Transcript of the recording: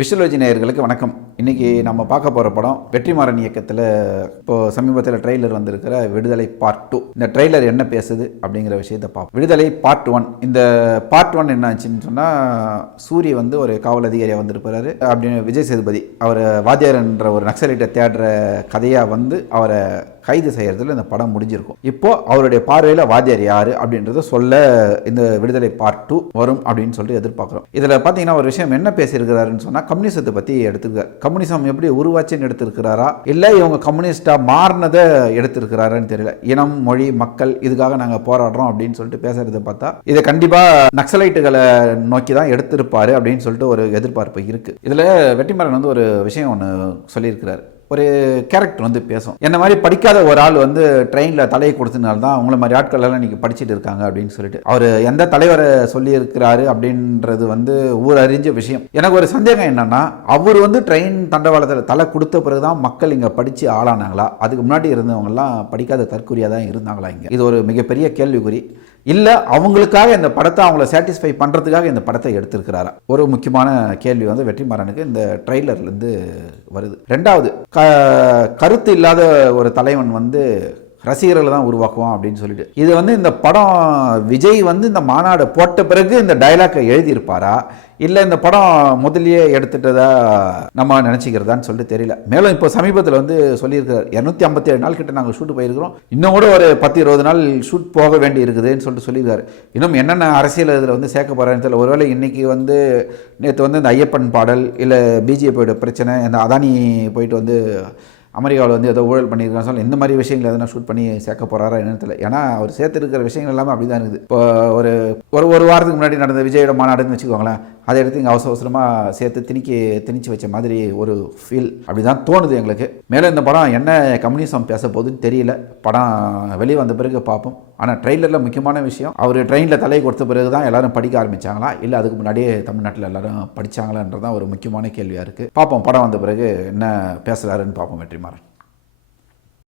விஷுவலஜி நேயர்களுக்கு வணக்கம். இன்னைக்கு நம்ம பார்க்க போகிற படம் வெற்றிமாறன் இயக்கத்தில் இப்போது சமீபத்தில் ட்ரெய்லர் வந்திருக்கிற விடுதலை பார்ட் 2. இந்த ட்ரெய்லர் என்ன பேசுது அப்படிங்கிற விஷயத்தை பார்ப்போம். விடுதலை பார்ட் 1. இந்த பார்ட் 1 என்ன ஆச்சுன்னு சொன்னால், சூரிய வந்து ஒரு காவல் அதிகாரியாக வந்திருப்பாரு. அப்படின்னு விஜய் சேதுபதி அவர் வாத்தியார் என்ற ஒரு நக்சலைட்டை தேடுற கதையாக வந்து அவரை கைது செய்கிறதுல இந்த படம் முடிஞ்சிருக்கும். இப்போ அவருடைய பார்வையில் வாத்தியார் யார் அப்படின்றத சொல்ல இந்த விடுதலை பார்ட் 2 வரும் அப்படின்னு சொல்லிட்டு எதிர்பார்க்குறோம். இதில் பார்த்தீங்கன்னா ஒரு விஷயம் என்ன பேசியிருக்கிறாருன்னு சொன்னால், கம்யூனிசத்தை பற்றி எடுத்துருக்காரு. கம்யூனிசம் எப்படி உருவாச்சுன்னு எடுத்திருக்கிறாரா, இல்லை இவங்க கம்யூனிஸ்டாக மாறினதை எடுத்திருக்கிறாரான்னு தெரியல. இனம், மொழி, மக்கள் இதுக்காக நாங்கள் போராடுறோம் அப்படின்னு சொல்லிட்டு பேசுறதை பார்த்தா இதை கண்டிப்பாக நக்சலைட்டுகளை நோக்கி தான் எடுத்திருப்பாரு அப்படின்னு சொல்லிட்டு ஒரு எதிர்பார்ப்பு இருக்குது. இதில் வெற்றிமாறன் வந்து ஒரு விஷயம் ஒன்று சொல்லியிருக்கிறார். ஒரு கேரக்டர் வந்து பேசும், என்ன மாதிரி படிக்காத ஒரு ஆள் வந்து ட்ரெயினில் தலையை கொடுத்ததுனால தான் உங்களை மாதிரி ஆட்கள் எல்லாம் இன்றைக்கி படிச்சுட்டு இருக்காங்க அப்படின்னு சொல்லிட்டு அவர் எந்த தலைவரை சொல்லியிருக்கிறாரு அப்படின்றது வந்து ஊர் அறிஞ்ச விஷயம். எனக்கு ஒரு சந்தேகம் என்னன்னா, அவர் வந்து ட்ரெயின் தண்டவாளத்தில் தலை கொடுத்த பிறகு தான் மக்கள் இங்கே படித்து ஆளானாங்களா, அதுக்கு முன்னாடி இருந்தவங்கலாம் படிக்காத தற்கொலையாக தான் இருந்தாங்களா? இங்கே இது ஒரு மிகப்பெரிய கேள்விக்குறி. இல்லை அவங்களுக்காக இந்த படத்தை அவங்கள சாட்டிஸ்ஃபை பண்ணுறதுக்காக இந்த படத்தை எடுத்திருக்கிறாரா, ஒரு முக்கியமான கேள்வி வந்து வெற்றிமாறனுக்கு இந்த ட்ரெய்லர்லேருந்து வருது. ரெண்டாவது, கருத்து இல்லாத ஒரு தலைவன் வந்து ரசிகர்களை தான் உருவாக்குவான் அப்படின்னு சொல்லிட்டு, இது வந்து இந்த படம் விஜய் வந்து இந்த மாநாடு போட்ட பிறகு இந்த டைலாக்கை எழுதியிருப்பாரா, இல்லை இந்த படம் முதலியே எடுத்துட்டதா நம்ம நினச்சிக்கிறதான்னு சொல்லிட்டு தெரியல. மேலும் இப்போ சமீபத்தில் வந்து சொல்லியிருக்கிறார், 257 நாள் கிட்ட நாங்கள் ஷூட் போயிருக்கிறோம், இன்னும் கூட ஒரு 10-20 நாள் ஷூட் போக வேண்டி இருக்குதுன்னு சொல்லிட்டு சொல்லியிருக்காரு. இன்னும் என்னென்ன அரசியல் இதில் வந்து சேர்க்க போகிறான்னு தெரியல. ஒருவேளை இன்றைக்கி வந்து நேற்று வந்து இந்த ஐயப்பன் பாடல், இல்லை பிஜேபியோட பிரச்சனை, இந்த அதானி போயிட்டு வந்து அமெரிக்காவில் வந்து ஏதோ ஊழல் பண்ணியிருக்கான்னு சொல்லி இந்த மாதிரி விஷயங்கள் எதனா ஷூட் பண்ணி சேர்க்க போகிறாரா என்னன்னு தெரியல. ஏன்னா அவர் சேர்த்துருக்கிற விஷயங்கள் எல்லாமே அப்படி தான் இருக்குது. இப்போ ஒரு வாரத்துக்கு முன்னாடி நடந்த விஜயோட மாநாடுன்னு வச்சுக்கோங்களேன், அதை எடுத்து இங்கே அவசரமாக சேர்த்து திணிச்சு வச்ச மாதிரி ஒரு ஃபீல் அப்படி தான் தோணுது எங்களுக்கு. மேலே இந்த படம் என்ன கம்யூனிசம் பேச போகுதுன்னு தெரியல. படம் வெளியே வந்த பிறகு பார்ப்போம். ஆனால் ட்ரெய்லரில் முக்கியமான விஷயம், அவர் ட்ரெயினில் தலையை கொடுத்த பிறகு தான் எல்லோரும் படிக்க ஆரம்பித்தாங்களா, இல்லை அதுக்கு முன்னாடியே தமிழ்நாட்டில் எல்லோரும் படித்தாங்களான்றதான் ஒரு முக்கியமான கேள்வியாக இருக்குது. பார்ப்போம், படம் வந்த பிறகு என்ன பேசுகிறாருன்னு பார்ப்போம் வெற்றிமாறன்.